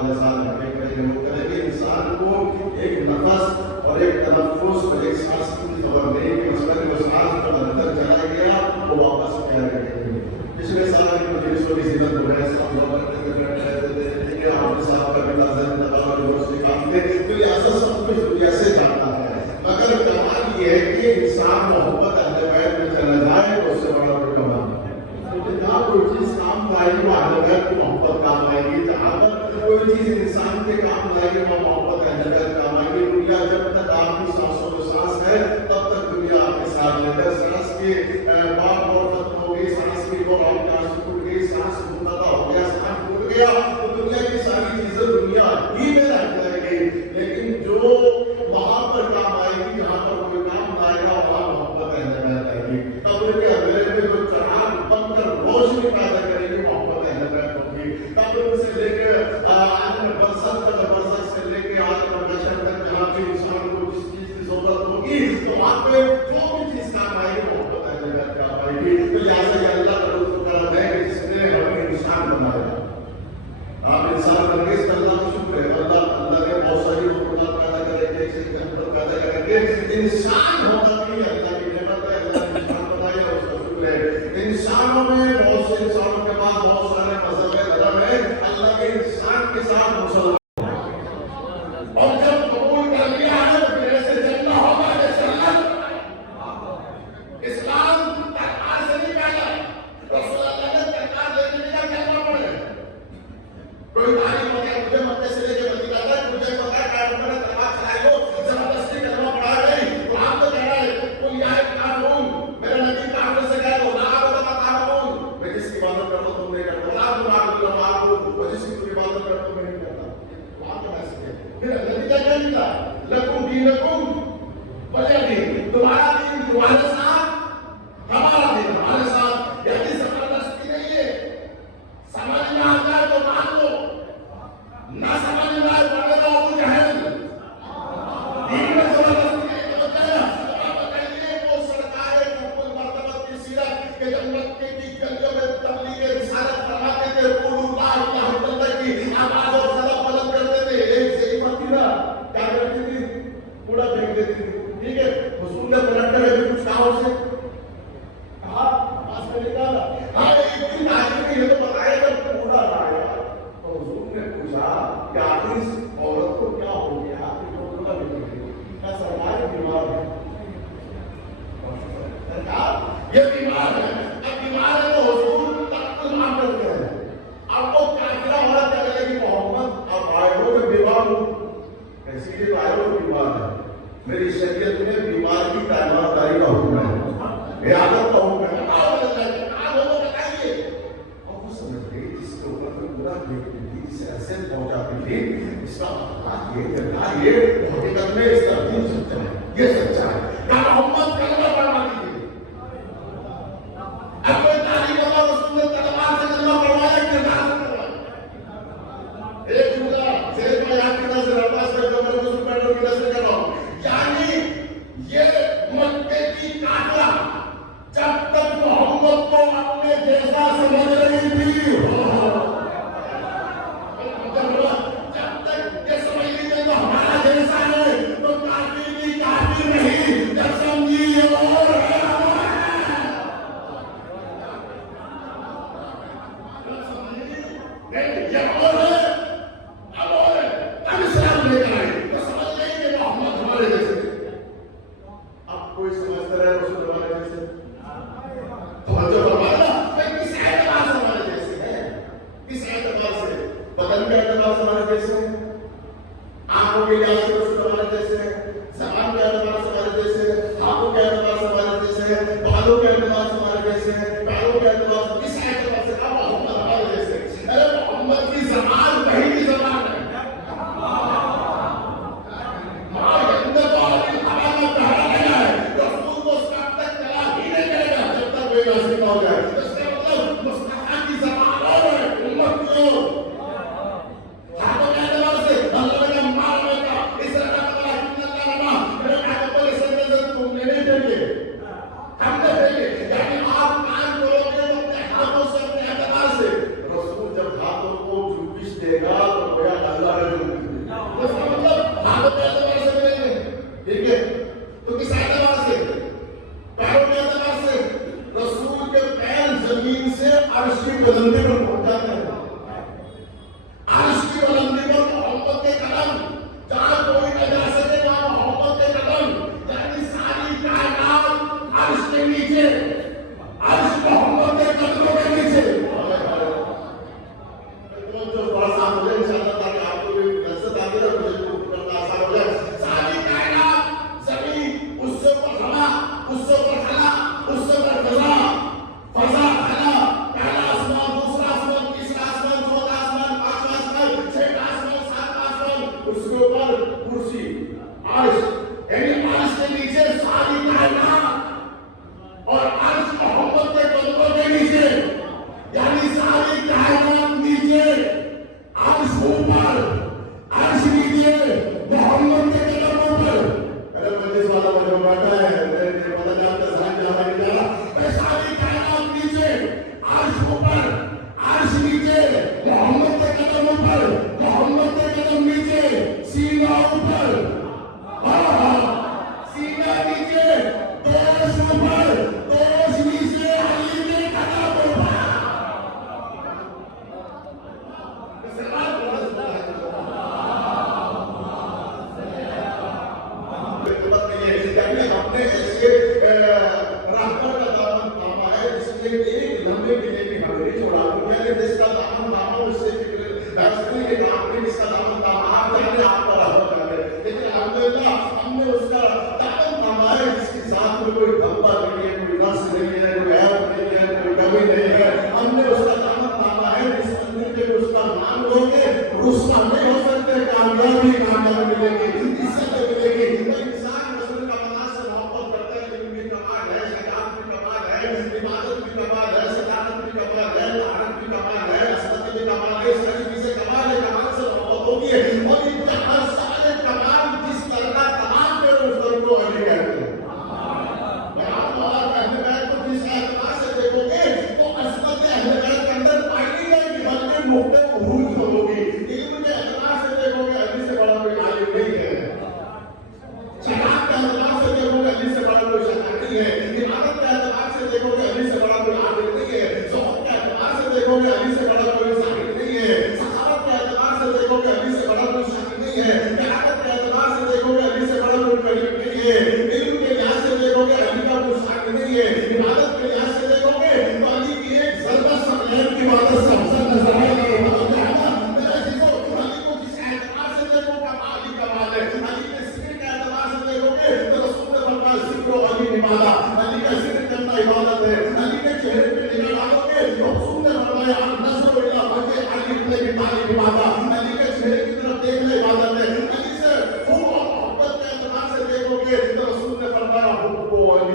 انسان کو ایک نفس اور ایک تنفس اور ایک سانس کی خبر نہیں کہ مثلاً وہ سانس جو اندر چلا گیا وہ واپس کیا کریں گے. پچھلے سال کی مجلسوں کی زینت ہو رہا ہے, سب لوگ آپ صاحب کا بھی یونیورسٹی کام تھے, تو یہ ایسا سب کچھ دنیا سے جاتا ہے, مگر کمال یہ ہے کہ انسان محبت اہل بیت میں چلا جائے تو اس سے بڑا کوئی کمال نہیں. جہاں کوئی چیز کام لائے گی وہ اہل بیت کی محبت کام آئے گی, جہاں پر کوئی چیز انسان کے کام لائے گی وہ محبت اہل بیت کام آئے گی. دنیا جب تک آپ کی سانسوں میں سانس ہے تب تک دنیا آپ کے ساتھ لے کر سانس کی بات اور ختم ہو گئی, سانس کی اور آپ کی آنکھ ٹوٹ گئی, سانس منقطع ہو گیا, سانس ٹوٹ گیا تو دنیا کی ساری چیزیں دنیا ہی میں رہ جائے گی. لیکن جو وہاں پر کام آئے گی جہاں پر کوئی کام لائے گا وہاں محبت اہل بیت آئے گی. قبر کے اندھیرے میں جو چراغ بن کر روشنی پیدا کرے گی محبت اہل بیت ہوگی. قبر سے لے کے عالم برزخ تک, برزخ سے لے کے عالم محشر تک جہاں پہ انسان کو جس چیز کی ضرورت ہوگی تو وہاں پہ جو بھی چیز کام آئے گی محبت اہل بیت کام آئے گی. تو لہٰذا یہ اللہ کا لطف کرم ہے کہ جس نے ہمیں انسان بنایا. آپ انسان بن گئے, اس کا اللہ کا شکر ہے. اللہ نے بہت ساری مخلوقات پیدا کرے گے, ایک جنت پیدا کرے گے. انسان ہونا بھی اللہ کی نعمت ہے, اللہ نے انسان بنایا, اس کا شکر ہے. انسانوں میں بہت سے انسانوں کے پاس بہت سارے مذہب ہے, دھرم ہے. اللہ کے انسان کے ساتھ مسلمان اور جب قبول کر لیا ہے تو پھر ایسے چلنا ہوگا جیسے اسلام تلوار سے نہیں پہلا, رسول اللہ نے تلوار دینے کا چلنا پڑے. کوئی تعلیم ہو گیا, مجھے مکے سے لے کے مدینہ تک مجھے پتا ہے کہ میں نے تلوار چلائی ہو, زبردستی کلمہ پڑھا گئی تو آپ تو کہہ رہے ہیں کوئی آئے کافرون, میرے نبی کافر سے کہہ دو لا عبد ما تعبدون, میں جس کی عبادت کرتا ہوں تم نہیں کرتا, لا تعبدون الا ما اعبد, وہ جس کی عبادت کرتا ہوں میں نہیں کرتا. وہاں تو ایسے ہے. پھر نتیجہ کیا نکلا, لکم دینکم ولی دین, تمہارا دین تمہارے ساتھ, ہمارا دین ہمارے ساتھ. یعنی زبردستی نہیں ہے, سمجھ میں آ جائے تو مان لو, نہ سمجھ میں آئے پڑے گا تو جہل. دین میں زبردستی نہیں ہوتا ہے. آپ بتائیے وہ سرکار مقبول مرتبہ کی سیرت کہ جب مکے کی گلیوں میں تبلیغ رسالت فرماتے تھے, قولوا لا الہ الا اللہ کی آواز اور صدا بلند کرتے تھے, ایک صحیح مدینہ کیا کرتی تھی, کوڑا پھینک دیتی تھی. ٹھیک ہے, حضور نے پلٹ کر ابھی کچھ کہا اسے, کہا پاس میں نکالا, ہاں ایک دن آدمی یہ تو بتائے جب کوڑا لایا تو حضور نے پوچھا کہ آخر اس عورت کو کیا ہو گیا, آخر کو کوڑا نکل گیا, کیا سرکار بیمار ہے, سرکار یہ بیمار ہے, اب بیمار ہے تو حضور تک تو معاف کرتے ہیں. اب وہ کافرہ عورت کہنے لگی محمد اب آئے ہو میں بیمار ہوں, ایسی لیے آئے ہو بیمار ہے, میری شریعت میں بیمار کی تیمارداری کا حکم ہے, عیادت کا حکم ہے, آؤ بتائیے. اور وہ سمجھ گئی جس کے اوپر میں پورا دیکھتی تھی, جسے ایسے پہنچاتی تھی, اس کا مطلب یہ حقیقت میں اس کا دین سچا ہے, یہ سچا ہے. کیا محمد کلمہ پڑھوا دیجیے. اب کوئی تعلیم اللہ رسول نے تلوار سے کلمہ پڑھوایا کہ کردار سے پڑھوایا. ایک جملہ صرف میں یاد کرنا سے رفاظ کر جو میں دوسرے پیٹروں کی نظر کر رہا ہوں, یعنی یہ مکے کی کافرہ جب تک محمد کو اپنے جیسا سمجھ رہی تھی, جب تک یہ سمجھ رہی تھی تو ہمارا جیسا ہے, تو کافر کی کافر نہیں, جب سمجھی یہ اور ہے.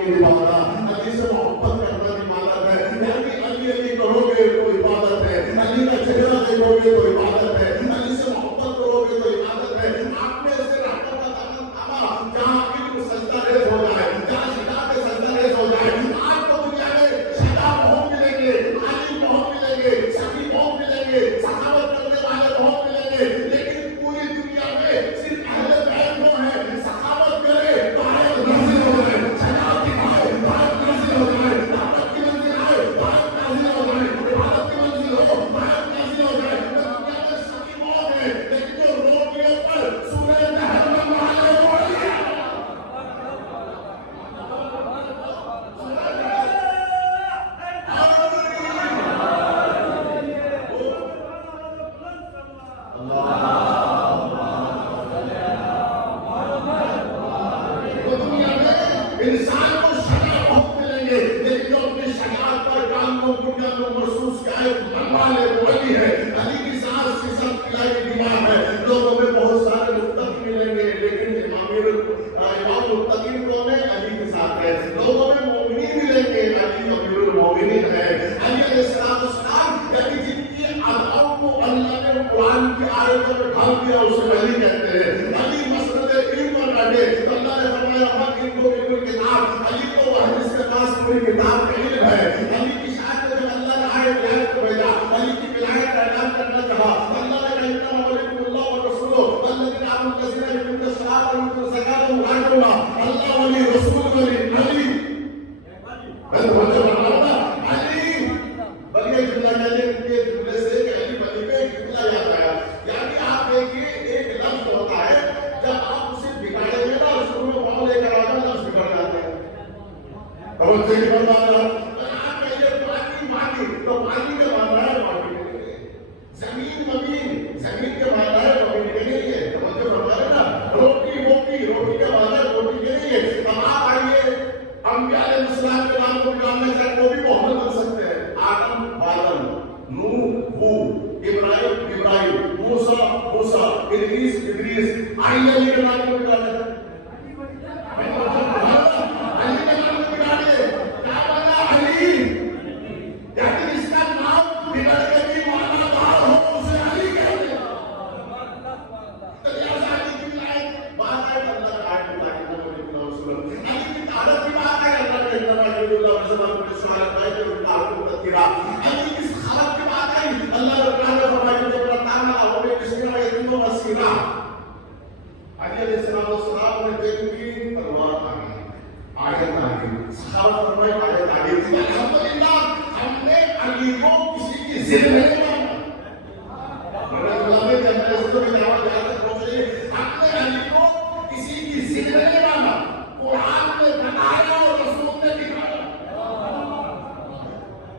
کی عبادت، علی سے محبت کرنا عبادت ہے، یعنی علی علی کرو گے تو عبادت ہے، علی کا چہرہ دیکھو گے تو عبادت ہے، علی سے محبت کرو گے تو عبادت ہے۔ آپ نے اسے رحمت کا دامن تھاما جہاں آپ کی سجدہ ریز ہو جائے، جہاں شجاعت سجدہ ریز ہو جائے۔ آج تو دنیا میں شجاع بہت ملیں گے، عالم بہت ملیں گے، سخی بہت ملیں گے، سخاوت کرنے والے بہت ملیں گے، لیکن پوری دنیا میں صرف اہل بیت وہ ہیں سخاوت کرے تو آیت نازل ہو جائے، شجاعت دکھائے تو آیت نازل ہو جائے، رحمت کی منزل آئے تو آیت نازل ہو جائے، عبادت کی منزل ہو تو آیت نازل ہو جائے۔ دنیا میں سخی بہت ہے، لیکن جو روٹیوں پر سورہ نحل میں معلے پڑی ہے، انسان کو شجاع بہت ملیں گے، لیکن جو اپنی شجاعت پر کام کو دنیا کو محسوس کیا ہے منوا لے وہ علی ہے۔ علی کی سانس کی سب قلعہ کی دیوار ہے۔ لوگوں میں بہت سارے متقی ملیں گے، لیکن امام متقین کون ہے؟ علی کے ساتھ ہے۔ لوگوں میں مومنین ملیں گے، علی امیر المومنین ہے۔ علی علیہ السلام یعنی جن کی اداؤں کو اللہ نے قرآن کی آیتوں میں ڈھال دیا اسے علی کہتے ہیں۔ علی مسند علم پر بیٹھے، اللہ نے فرمایا ان کو کتاب، علی کو وہ جس کے پاس پوری کتاب کا علم ہے۔ علی کی شان میں جب اللہ نے آیت کو بھیجا، علی کی ولایت کا اعلان کرنا چاہا، اللہ نے کہا انما ولیکم اللہ ورسولہ والذین آمنوا الذین یقیمون الصلاۃ ویؤتون الزکاۃ وهم راکعون۔ اللہ ولی، رسول ولی، علی میں تو علی بلکہ جملہ کہنے کے جملے سے کہ علی ولی میں جملہ یاد آیا، یعنی آپ دیکھیے ایک لفظ ہوتا ہے جب آپ اسے بگاڑیں گے نا شروع میں وہاں لے کر آتا لفظ بگڑ جاتے ہیں۔ بہت سے کی بات ہے آپ کہیے پانی مانی تو پانی کے مانا ہے پانی کے لیے، زمین مبین زمین کے مانا ہے زمین کے لیے، سمجھے فرما رہے نا، روٹی روٹی روٹی کے مانا ہے روٹی کے لیے۔ اب آپ آئیے انبیاء علیہ السلام کے نام کو جاننا چاہتے وہ بھی محمد بن سکتے ہیں، آدم آدم، نوح ہود، ابراہیم ابراہیم، موسیٰ موسیٰ، ادریس ادریس، آئیے علی کے نام کو جاننا چاہتے ہیں۔ علی علیہ السلام نے دیکھو کہ تلوار آ گئی، آیت آ گئی، صحابہ فرمائے آیت آ گئی، الحمدللہ ہم نے علی کو کسی کی ضد نہیں مانا۔ اللہ نے کہا ہے اس کو بھی دعوت جہاں تک پہنچے، ہم نے علی کو کسی کی ضد نہیں مانا، قرآن نے بتایا اور رسول نے دکھایا۔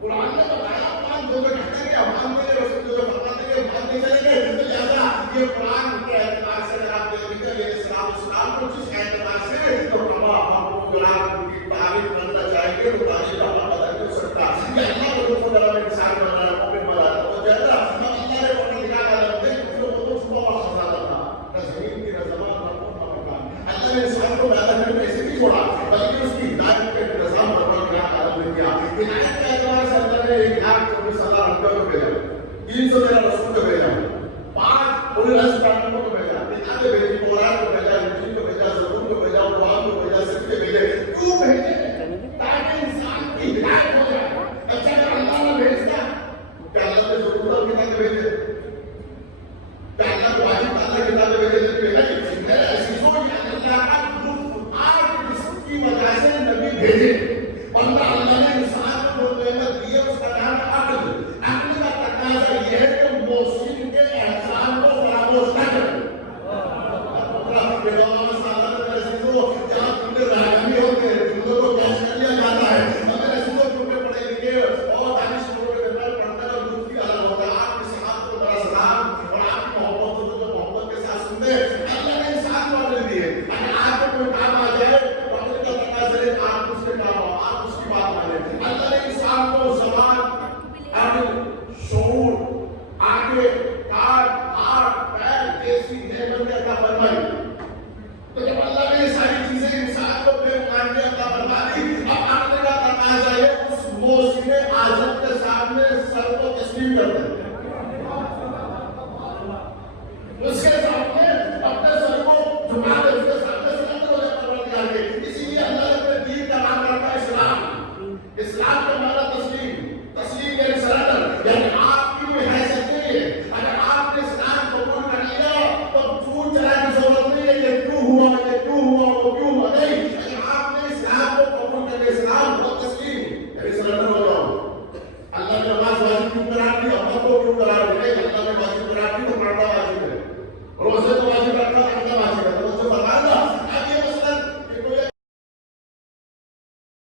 قرآن نے بتایا، قرآن جو میں کہتے ہیں ہم مانتے ہیں، رسول جو فرماتے ہیں ہم مانتے چلیں گے، تو لہذا یہ قرآن کے اعتبار سے اگر آپ دیکھیں علیہ السلام کو جس اعتبار سے تو ہم قرآن کی تعریف کرنا چاہیں گے تو تعریف اللہ بدل نہیں سکتا۔ یہ اللہ کو جو خدا میں انسان بنا رہا مومن بنا رہا وہ جہاں اللہ نے اپنے نگاہ کا لگ دے کہ وہ تو صبح و خزانہ تھا، نہ زمین کی نہ زمان نہ خون نہ مکان۔ اللہ نے انسان کو پیدا کرنے میں ایسے نہیں چھوڑا بلکہ اس کی ہدایت کے نظام پر نگاہ کا لگ دیا۔ ہدایت کے اعتبار سے اللہ نے 1,24,000 انبیاء کو بھیجا، 313 رسول کو بھیجا، 5 اولو العزم پیغمبروں کو بھیجا، کتابیں بھیجی، قرآن کو بھیجا، انجیل کو بھیجا، زبور کو بھیجا، قرآن کو بھیجا، سکے بھیجے۔ کیوں بھیجے؟ تاکہ انسان کی ہدایت ہو جائے۔ اچھا اگر اللہ نے بھیجتا کیا اللہ نے ضرورت کتابیں بھیجے؟ کیا اللہ کو واجب اللہ کتابیں بھیجے تو نہیں؟ میرے عزیزوں یہ اللہ کا لطف آج جس کی وجہ سے نبی بھیجے، ورنہ اللہ نے انسان کو جو نعمت دی ہے اس کا نام عقل۔ عقل کا تقاضا یہ ہے کہ موصول کے احسان کو فراموش نہ کرے۔ اس کے سامنے اپنے سر کو جھکا دے، اس کے سامنے سلام ہو جائے پروردگار کے. اسی لیے اللہ نے اپنے دین کا نام رکھا ہے اسلام. اسلام کا معنی تسلیم یعنی سرنڈر، یعنی آپ کی کوئی حیثیت نہیں ہے. اگر آپ نے اسلام قبول کر لیا تو پوچھ چلا کی ضرورت نہیں ہے کہ کیوں ہوا، یہ کیوں ہوا، وہ کیوں ہوا. نہیں، اگر آپ نے اسلام کو قبول کر لیا، اسلام کو تسلیم یعنی سرنڈر ہو جاؤ. اللہ نے نماز واجب کیوں قرار دی، اپنا کو کیوں قرار دی؟ نہیں، اللہ نے واجب قرار دی تو پڑھنا واجب ہے. روزے